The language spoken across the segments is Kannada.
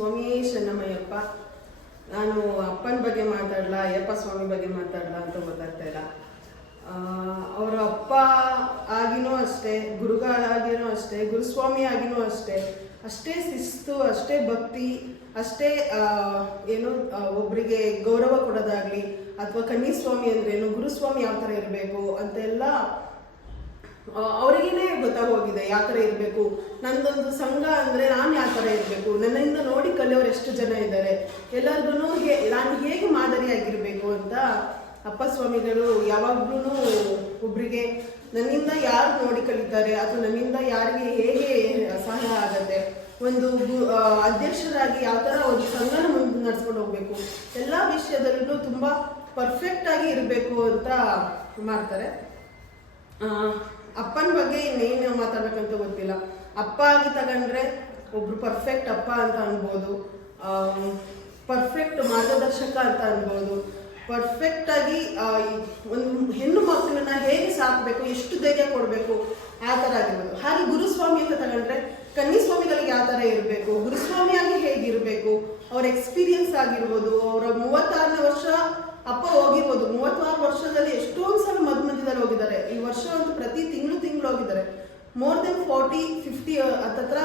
ಸ್ವಾಮಿ ಶರಣಮಯ್ಯಪ್ಪ. ನಾನು ಅಪ್ಪನ ಬಗ್ಗೆ ಮಾತಾಡಲ್ಲ, ಅಯ್ಯಪ್ಪ ಸ್ವಾಮಿ ಬಗ್ಗೆ ಮಾತಾಡಲ್ಲ ಅಂತ ಗೊತ್ತಾಗ್ತಾ ಇಲ್ಲ. ಅವರ ಅಪ್ಪ ಆಗಿನೂ ಅಷ್ಟೇ, ಗುರುಗಳಾಗಿನೂ ಅಷ್ಟೇ, ಗುರುಸ್ವಾಮಿ ಆಗಿನೂ ಅಷ್ಟೇ, ಅಷ್ಟೇ ಶಿಸ್ತು, ಅಷ್ಟೇ ಭಕ್ತಿ, ಅಷ್ಟೇ ಏನು ಒಬ್ಬರಿಗೆ ಗೌರವ ಕೊಡೋದಾಗ್ಲಿ, ಅಥವಾ ಕನ್ನಿಸ್ವಾಮಿ ಅಂದ್ರೇನು, ಗುರುಸ್ವಾಮಿ ಯಾವ ಥರ ಇರಬೇಕು ಅಂತೆಲ್ಲ ಅವರಿಗೇನೆ ಗೊತ್ತಾಗೋಗಿದೆ. ಯಾವ ಥರ ಇರಬೇಕು, ನಂದೊಂದು ಸಂಘ ಅಂದರೆ ನಾನು ಯಾವ ಥರ ಇರಬೇಕು, ನನ್ನಿಂದ ನೋಡಿ ಕಲಿಯೋರು ಎಷ್ಟು ಜನ ಇದ್ದಾರೆ, ಎಲ್ಲರಿಗೂ ನಾನು ಹೇಗೆ ಮಾದರಿಯಾಗಿರಬೇಕು ಅಂತ ಅಪ್ಪ ಸ್ವಾಮಿಗಳು ಯಾವಾಗ್ಲೂ ಒಬ್ರಿಗೆ ನನ್ನಿಂದ ಯಾರು ನೋಡಿ ಕಲಿತಾರೆ ಅಥವಾ ನನ್ನಿಂದ ಯಾರಿಗೆ ಹೇಗೆ ಸಹಾಯ ಆಗತ್ತೆ, ಒಂದು ಅಧ್ಯಕ್ಷರಾಗಿ ಯಾವ ಥರ ಒಂದು ಸಂಘನ ಮುಂದೆ ನಡ್ಸ್ಕೊಂಡು ಹೋಗ್ಬೇಕು, ಎಲ್ಲ ವಿಷಯದಲ್ಲೂ ತುಂಬ ಪರ್ಫೆಕ್ಟ್ ಆಗಿ ಇರಬೇಕು ಅಂತ ಮಾಡ್ತಾರೆ. ಅಪ್ಪನ ಬಗ್ಗೆ ಇನ್ನೇನು ಮಾತಾಡ್ಬೇಕಂತ ಗೊತ್ತಿಲ್ಲ. ಅಪ್ಪ ಆಗಿ ತಗೊಂಡ್ರೆ ಒಬ್ರು ಪರ್ಫೆಕ್ಟ್ ಅಪ್ಪ ಅಂತ ಅನ್ಬೋದು, ಪರ್ಫೆಕ್ಟ್ ಮಾರ್ಗದರ್ಶಕ ಅಂತ ಅನ್ಬೋದು, ಪರ್ಫೆಕ್ಟ್ ಆಗಿ ಒಂದು ಹೆಣ್ಣು ಮಕ್ಕಳನ್ನ ಹೇಗೆ ಸಾಕಬೇಕು, ಎಷ್ಟು ಧೈರ್ಯ ಕೊಡಬೇಕು ಆ ಥರ ಆಗಿರ್ಬೋದು. ಹಾಗೆ ಗುರುಸ್ವಾಮಿ ಅಂತ ತಗೊಂಡ್ರೆ ಕನ್ನಿಸ್ವಾಮಿಗಳಿಗೆ ಯಾವ ಥರ ಇರಬೇಕು, ಗುರುಸ್ವಾಮಿಯಾಗಿ ಹೇಗಿರಬೇಕು, ಅವ್ರ ಎಕ್ಸ್ಪೀರಿಯನ್ಸ್ ಆಗಿರ್ಬೋದು, ಅವರ 36ನೇ ವರ್ಷ ಅಪ್ಪ ಹೋಗಿರ್ಬೋದು. 36 ವರ್ಷದಲ್ಲಿ ಎಷ್ಟೊಂದು ಸಲ ಮಧ್ಯದಲ್ಲಿ ಹೋಗಿದ್ದಾರೆ. ಈ ವರ್ಷ ಅಂತೂ ಪ್ರತಿ ತಿಂಗಳು ಹೋಗಿದ್ದಾರೆ. ಮೋರ್ ದೆನ್ 40-50 ಹತ್ತತ್ರ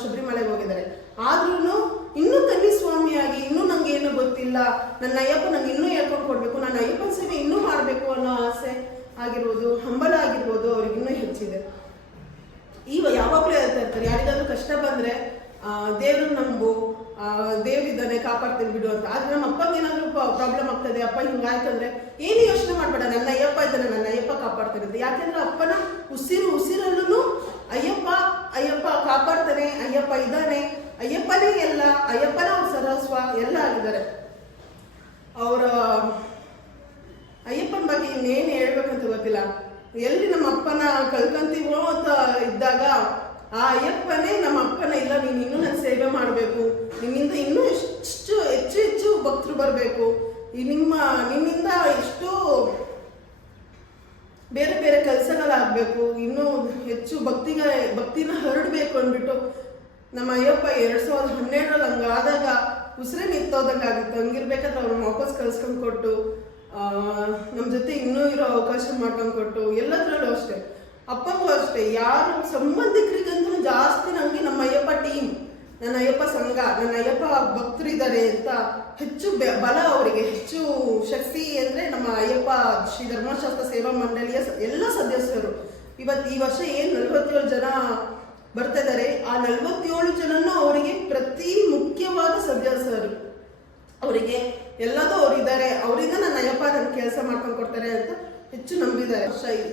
ಶಬರಿಮಲೆಗೆ ಹೋಗಿದ್ದಾರೆ. ಆದ್ರೂ ಇನ್ನೂ ಕನ್ನಿಸ್ವಾಮಿಯಾಗಿ ಇನ್ನೂ ನಂಗೆ ಏನೂ ಗೊತ್ತಿಲ್ಲ, ನನ್ನ ಅಯ್ಯಪ್ಪ ನಂಗೆ ಇನ್ನೂ ಹೇಳ್ಕೊಂಡು ಕೊಡ್ಬೇಕು, ನಾನು ಅಯ್ಯಪ್ಪನ ಸೇವೆ ಇನ್ನೂ ಮಾಡಬೇಕು ಅನ್ನೋ ಆಸೆ ಆಗಿರ್ಬೋದು, ಹಂಬಲ ಆಗಿರ್ಬೋದು ಅವ್ರಿಗೆ ಇನ್ನೂ ಹೆಚ್ಚಿದೆ. ಯಾವಾಗಲೂ ಹೇಳ್ತಾ ಇರ್ತಾರೆ, ಯಾರಿಗಾದ್ರೂ ಕಷ್ಟ ಬಂದರೆ ದೇವ್ರು ನಂಬು, ದೇವ್ರಿದ್ದಾನೆ ಕಾಪಾಡ್ತೇವೆ ಬಿಡು ಅಂತ. ಆದ್ರೆ ನಮ್ಮ ಅಪ್ಪಗೆ ಏನಾದರೂ ಪ್ರಾಬ್ಲಮ್ ಆಗ್ತದೆ, ಅಪ್ಪ ಹಿಂಗಾಯ್ತಂದ್ರೆ ಏನು ಯೋಚನೆ ಮಾಡಬೇಡ, ನನ್ನ ಅಯ್ಯಪ್ಪ ಇದ್ದಾನೆ, ನನ್ನ ಅಯ್ಯಪ್ಪ ಕಾಪಾಡ್ತಾನೆ ಅಂತ. ಯಾಕೆಂದ್ರೆ ಅಪ್ಪನ ಉಸಿರಲ್ಲೂ ಅಯ್ಯಪ್ಪ ಕಾಪಾಡ್ತಾನೆ, ಅಯ್ಯಪ್ಪ ಇದ್ದಾನೆ, ಅಯ್ಯಪ್ಪನೇ ಎಲ್ಲ, ಅಯ್ಯಪ್ಪನ ಅವ್ರ ಸರ್ವಸ್ವ ಎಲ್ಲ ಆಗಿದ್ದಾರೆ. ಅವರ ಅಯ್ಯಪ್ಪನ ಬಗ್ಗೆ ಇನ್ನೇನು ಹೇಳ್ಬೇಕಂತ ಗೊತ್ತಿಲ್ಲ. ಎಲ್ಲಿ ನಮ್ಮ ಅಪ್ಪನ ಕಳ್ಕೊಂತೀವೋ ಅಂತ ಇದ್ದಾಗ ಆ ಅಯ್ಯಪ್ಪನೇ ನಮ್ಮ ಅಪ್ಪನ, ಇಲ್ಲ ನೀನು ಇನ್ನೂ ನನ್ನ ಸೇವೆ ಮಾಡಬೇಕು, ನಿನ್ನಿಂದ ಇನ್ನೂ ಹೆಚ್ಚು ಭಕ್ತರು ಬರಬೇಕು, ನಿನ್ನಿಂದ ಎಷ್ಟು ಬೇರೆ ಬೇರೆ ಕೆಲಸಗಳಾಗಬೇಕು, ಇನ್ನೂ ಹೆಚ್ಚು ಭಕ್ತಿನ ಹರಡಬೇಕು ಅಂದ್ಬಿಟ್ಟು ನಮ್ಮ ಅಯ್ಯಪ್ಪ 2012ರಲ್ಲಿ ಹಂಗಾದಾಗ ಉಸಿರೇ ನಿಂತೋದಂಗೆ ಆಗಿತ್ತು. ಹಂಗಿರ್ಬೇಕಾದ್ರೆ ಅವ್ರನ್ನ ವಾಪಸ್ ಕಳ್ಸ್ಕೊಂಡು ಕೊಟ್ಟು ನಮ್ಮ ಜೊತೆ ಇನ್ನೂ ಇರೋ ಅವಕಾಶ ಮಾಡ್ಕೊಂಡು ಕೊಟ್ಟು, ಎಲ್ಲದರಲ್ಲೂ ಅಷ್ಟೇ, ಅಪ್ಪಂಗೂ ಅಷ್ಟೇ, ಯಾರು ಸಂಬಂಧಿಕರಿಗಂತೂ ಜಾಸ್ತಿ ನನಗೆ ನಮ್ಮ ಅಯ್ಯಪ್ಪ ಟೀಮ್, ನನ್ನ ಅಯ್ಯಪ್ಪ ಸಂಘ, ನನ್ನ ಅಯ್ಯಪ್ಪ ಭಕ್ತರಿದ್ದಾರೆ ಅಂತ ಹೆಚ್ಚು ಬಲ, ಅವರಿಗೆ ಹೆಚ್ಚು ಶಕ್ತಿ ಅಂದರೆ ನಮ್ಮ ಅಯ್ಯಪ್ಪ ಶ್ರೀ ಧರ್ಮಶಾಸ್ತ್ರ ಸೇವಾ ಮಂಡಳಿಯ ಎಲ್ಲ ಸದಸ್ಯರು. ಈ ವರ್ಷ ಏನು 47 ಜನ ಬರ್ತಾ ಇದ್ದಾರೆ. ಆ 47 ಜನನು ಅವರಿಗೆ ಪ್ರತಿ ಮುಖ್ಯವಾದ ಸದಸ್ಯರು, ಅವರಿಗೆ ಎಲ್ಲದೂ ಅವರಿದ್ದಾರೆ, ಅವರಿಂದ ನನ್ನ ಅಯ್ಯಪ್ಪ ನನ್ನ ಕೆಲಸ ಮಾಡ್ಕೊಂಡು ಕೊಡ್ತಾರೆ ಅಂತ ಹೆಚ್ಚು ನಂಬಿದ್ದಾರೆ.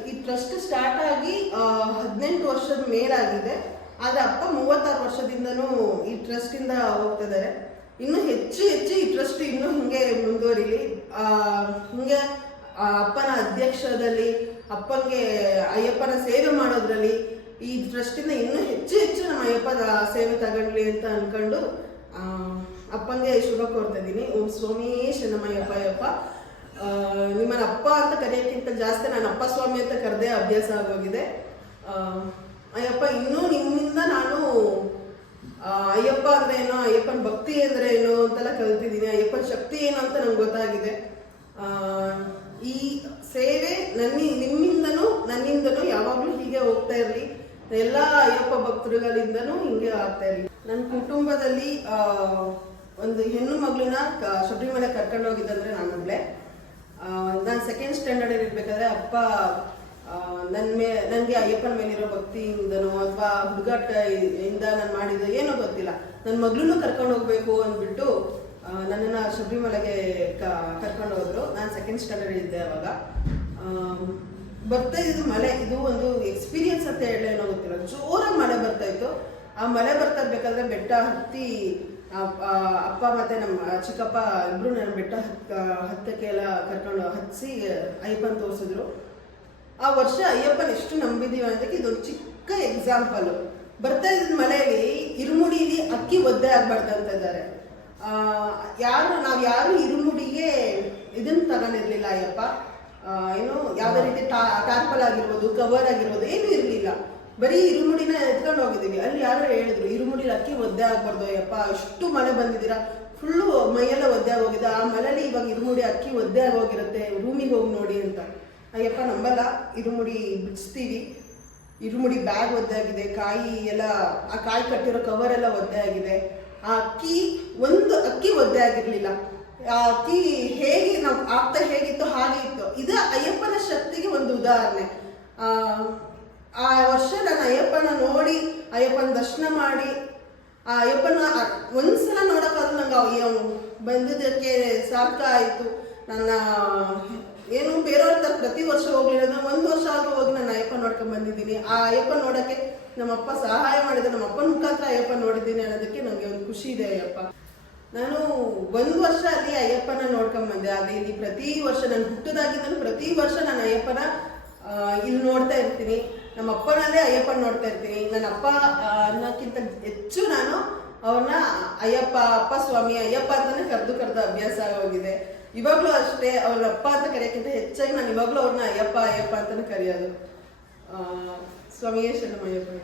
ಈ ಟ್ರಸ್ಟ್ ಸ್ಟಾರ್ಟ್ ಆಗಿ 18 ವರ್ಷದ ಮೇಲಾಗಿದೆ. ಆದರೆ ಅಪ್ಪ 36 ವರ್ಷದಿಂದನೂ ಈ ಟ್ರಸ್ಟಿಂದ ಹೋಗ್ತಾ ಇದ್ದಾರೆ. ಇನ್ನೂ ಹೆಚ್ಚು ಈ ಟ್ರಸ್ಟ್ ಇನ್ನೂ ಹಿಂಗೆ ಮುಂದುವರಿಲಿ. ಹಿಂಗೆ ಅಪ್ಪನ ಅಧ್ಯಕ್ಷದಲ್ಲಿ ಅಪ್ಪನಿಗೆ ಅಯ್ಯಪ್ಪನ ಸೇವೆ ಮಾಡೋದ್ರಲ್ಲಿ ಈ ಟ್ರಸ್ಟಿಂದ ಇನ್ನೂ ಹೆಚ್ಚು ನಮ್ಮ ಅಯ್ಯಪ್ಪದ ಸೇವೆ ತಗೊಳ್ಳಿ ಅಂತ ಅನ್ಕೊಂಡು ಅಪ್ಪಂಗೆ ಶುಭ ಕೋರ್ತಾ ಇದ್ದೀನಿ. ಓಂ ಸ್ವಾಮಿ ಶರಣಮಯ್ಯಪ್ಪ. ಅಯ್ಯಪ್ಪ ನಿಮ್ಮನ್ನ ಅಪ್ಪ ಅಂತ ಕರೆಯೋಕ್ಕಿಂತ ಜಾಸ್ತಿ ನಾನು ಅಪ್ಪ ಸ್ವಾಮಿ ಅಂತ ಕರೆದೇ ಅಭ್ಯಾಸ ಆಗೋಗಿದೆ. ಅಯ್ಯಪ್ಪ, ಇನ್ನೂ ನಿಮ್ಮಿಂದ ನಾನು ಅಯ್ಯಪ್ಪ ಅಂದ್ರೆ ಏನೋ, ಅಯ್ಯಪ್ಪನ ಭಕ್ತಿ ಅಂದ್ರೆ ಏನೋ ಅಂತೆಲ್ಲ ಕಲ್ತಿದ್ದೀನಿ. ಅಯ್ಯಪ್ಪನ ಶಕ್ತಿ ಏನು ಅಂತ ನಂಗೆ ಗೊತ್ತಾಗಿದೆ. ಈ ಸೇವೆ ನನ್ನಿಂದನೂ ಯಾವಾಗಲೂ ಹೀಗೆ ಹೋಗ್ತಾ ಇರಲಿ, ಎಲ್ಲ ಅಯ್ಯಪ್ಪ ಭಕ್ತರುಗಳಿಂದನೂ ಹಿಂಗೆ ಆಗ್ತಾ ಇರಲಿ. ನನ್ನ ಕುಟುಂಬದಲ್ಲಿ ಒಂದು ಹೆಣ್ಣು ಮಗಳನ್ನ ಶಬರಿಮಲೆ ಕರ್ಕೊಂಡು ಹೋಗಿದ್ದಂದ್ರೆ ನಾನೊಬ್ಳೆ. ನಾನು 2nd ಸ್ಟ್ಯಾಂಡರ್ಡ್ ಇರ್ಬೇಕಾದ್ರೆ ಅಪ್ಪ ನನಗೆ ಅಯ್ಯಪ್ಪನ ಮೇಲಿರೋ ಭಕ್ತಿಯಿಂದನೋ ಅಥವಾ ಹುಡುಗಾಟ ಇಂದ ನಾನು ಮಾಡಿದ್ದು ಏನೋ ಗೊತ್ತಿಲ್ಲ, ನನ್ನ ಮಗಳನ್ನೂ ಕರ್ಕೊಂಡು ಹೋಗ್ಬೇಕು ಅಂದ್ಬಿಟ್ಟು ನನ್ನನ್ನು ಶಬರಿಮಲೆಗೆ ಕರ್ಕೊಂಡು ಹೋದ್ರು. ನಾನು 2nd ಸ್ಟ್ಯಾಂಡರ್ಡ್ ಇದ್ದೆ ಅವಾಗ. ಬರ್ತಾ ಇದ್ದು ಮಳೆ, ಇದು ಒಂದು ಎಕ್ಸ್ಪೀರಿಯನ್ಸ್ ಅಂತ ಹೇಳೇನೋ ಗೊತ್ತಿಲ್ಲ, ಜೋರಾಗಿ ಮಳೆ ಬರ್ತಾ ಇತ್ತು. ಆ ಮಳೆ ಬರ್ತಾ ಇರ್ಬೇಕಾದ್ರೆ ಬೆಟ್ಟ ಹತ್ತಿ ಅಪ್ಪ ಮತ್ತೆ ನಮ್ಮ ಚಿಕ್ಕಪ್ಪ ಇಬ್ರು ನನ್ನ ಬೆಟ್ಟ ಹತ್ತಕ್ಕೆಲ್ಲ ಕರ್ಕೊಂಡು ಹತ್ತಿಸಿ ಅಯ್ಯಪ್ಪನ ತೋರಿಸಿದ್ರು. ಆ ವರ್ಷ ಅಯ್ಯಪ್ಪನ ಎಷ್ಟು ನಂಬಿದೀವಿ ಅನ್ನೋದಕ್ಕೆ ಇದೊಂದು ಚಿಕ್ಕ ಎಕ್ಸಾಂಪಲ್. ಬರ್ತಾ ಇದ್ದ ಮಳೆಯಲ್ಲಿ ಇರುಮುಡಿಲಿ ಅಕ್ಕಿ ಒದ್ದೆ ಆಗ್ಬಾರ್ದು ಅಂತ ಇದ್ದಾರೆ. ನಾವು ಯಾರು ಇರುಮುಡಿಗೆ ಇದನ್ನು ತಗೊಂಡಿರ್ಲಿಲ್ಲ ಅಯ್ಯಪ್ಪ. ಏನು ಯಾವುದೇ ರೀತಿ ಟಾರ್ಪಲ್ ಆಗಿರ್ಬೋದು, ಕವರ್ ಆಗಿರ್ಬೋದು ಏನೂ ಇರಲಿಲ್ಲ. ಬರೀ ಇರುಮುಡಿನ ಎತ್ಕೊಂಡು ಹೋಗಿದ್ದೀವಿ. ಅಲ್ಲಿ ಯಾರೋ ಹೇಳಿದ್ರು ಇರುಮುಡಿಲಿ ಅಕ್ಕಿ ಒದ್ದೆ ಆಗ್ಬಾರ್ದು ಅಯ್ಯಪ್ಪ, ಅಷ್ಟು ಮಳೆ ಬಂದಿದ್ದೀರಾ, ಫುಲ್ಲು ಮೈಯೆಲ್ಲ ಒದ್ದೆ ಆಗೋಗಿದೆ, ಆ ಮಳೆಲಿ ಇವಾಗ ಇರುಮುಡಿ ಅಕ್ಕಿ ಒದ್ದೆ ಆಗೋಗಿರುತ್ತೆ, ರೂಮಿಗೆ ಹೋಗಿ ನೋಡಿ ಅಂತ. ಅಯ್ಯಪ್ಪ ನಂಬಲ್ಲ, ಇರುಮುಡಿ ಬಿಡಿಸ್ತೀವಿ. ಇರುಮುಡಿ ಬ್ಯಾಗ್ ಒದ್ದೆ ಆಗಿದೆ, ಕಾಯಿ ಎಲ್ಲ, ಆ ಕಾಯಿ ಕಟ್ಟಿರೋ ಕವರ್ ಎಲ್ಲ ಒದ್ದೆ ಆಗಿದೆ. ಆ ಅಕ್ಕಿ ಒಂದು ಅಕ್ಕಿ ಒದ್ದೆ ಆಗಿರ್ಲಿಲ್ಲ. ಆ ಅಕ್ಕಿ ಹೇಗೆ ನಾವು ಆಗ್ತಾ ಹೇಗಿತ್ತು ಹಾಗೆ ಇತ್ತು. ಇದು ಅಯ್ಯಪ್ಪನ ಶಕ್ತಿಗೆ ಒಂದು ಉದಾಹರಣೆ. ಆ ವರ್ಷ ನಾನು ಅಯ್ಯಪ್ಪನ ನೋಡಿ, ಅಯ್ಯಪ್ಪನ ದರ್ಶನ ಮಾಡಿ, ಆ ಅಯ್ಯಪ್ಪನ ಒಂದ್ಸಲ ನೋಡೋಕ್ಕಾದ್ರೂ ನಂಗೆ ಬಂದಿದ್ದಕ್ಕೆ ಸಾರ್ಥಕ ಆಯಿತು. ನನ್ನ ಏನು ಬೇರೆಯವ್ರ ಥರ ಪ್ರತಿ ವರ್ಷ ಹೋಗ್ಲಿಲ್ಲ, ನಾನು ಒಂದು ವರ್ಷ ಆದರೂ ಹೋಗಿ ನಾನು ಅಯ್ಯಪ್ಪ ನೋಡ್ಕೊಂಡು ಬಂದಿದ್ದೀನಿ. ಆ ಅಯ್ಯಪ್ಪ ನೋಡೋಕ್ಕೆ ನಮ್ಮಪ್ಪ ಸಹಾಯ ಮಾಡಿದ, ನಮ್ಮ ಅಪ್ಪನ ಮುಖಾಂತರ ಅಯ್ಯಪ್ಪ ನೋಡಿದ್ದೀನಿ ಅನ್ನೋದಕ್ಕೆ ನನಗೆ ಒಂದು ಖುಷಿ ಇದೆ. ಅಯ್ಯಪ್ಪ ನಾನು 1 ವರ್ಷ ಅಲ್ಲಿ ಅಯ್ಯಪ್ಪನ ನೋಡ್ಕೊಂಬಂದೆ. ಅದೇ ಇಲ್ಲಿ ಪ್ರತಿ ವರ್ಷ ನಾನು ಹುಟ್ಟದಾಗಿಂದಲೂ ಪ್ರತಿ ವರ್ಷ ನಾನು ಅಯ್ಯಪ್ಪನ ಇಲ್ಲಿ ನೋಡ್ತಾ ಇರ್ತೀನಿ. ನಮ್ಮ ಅಪ್ಪನಲ್ಲೇ ಅಯ್ಯಪ್ಪನ ನೋಡ್ತಾ ಇರ್ತೀನಿ. ನನ್ನ ಅಪ್ಪ ಅನ್ನೋಕ್ಕಿಂತ ಹೆಚ್ಚು ನಾನು ಅವ್ರನ್ನ ಅಯ್ಯಪ್ಪ, ಅಪ್ಪ ಸ್ವಾಮಿ, ಅಯ್ಯಪ್ಪ ಅಂತಾನೆ ಕರೆದು ಅಭ್ಯಾಸ ಆಗೋಗಿದೆ. ಇವಾಗಲೂ ಅಷ್ಟೇ, ಅವ್ರ ಅಪ್ಪ ಅಂತ ಕರೆಯೋಕ್ಕಿಂತ ಹೆಚ್ಚಾಗಿ ನಾನು ಇವಾಗಲೂ ಅವ್ರನ್ನ ಅಯ್ಯಪ್ಪ ಅಯ್ಯಪ್ಪ ಅಂತಾನೆ ಕರೆಯೋದು. ಸ್ವಾಮಿಯೇ ಶರಣಮಯ್ಯಪ್ಪ.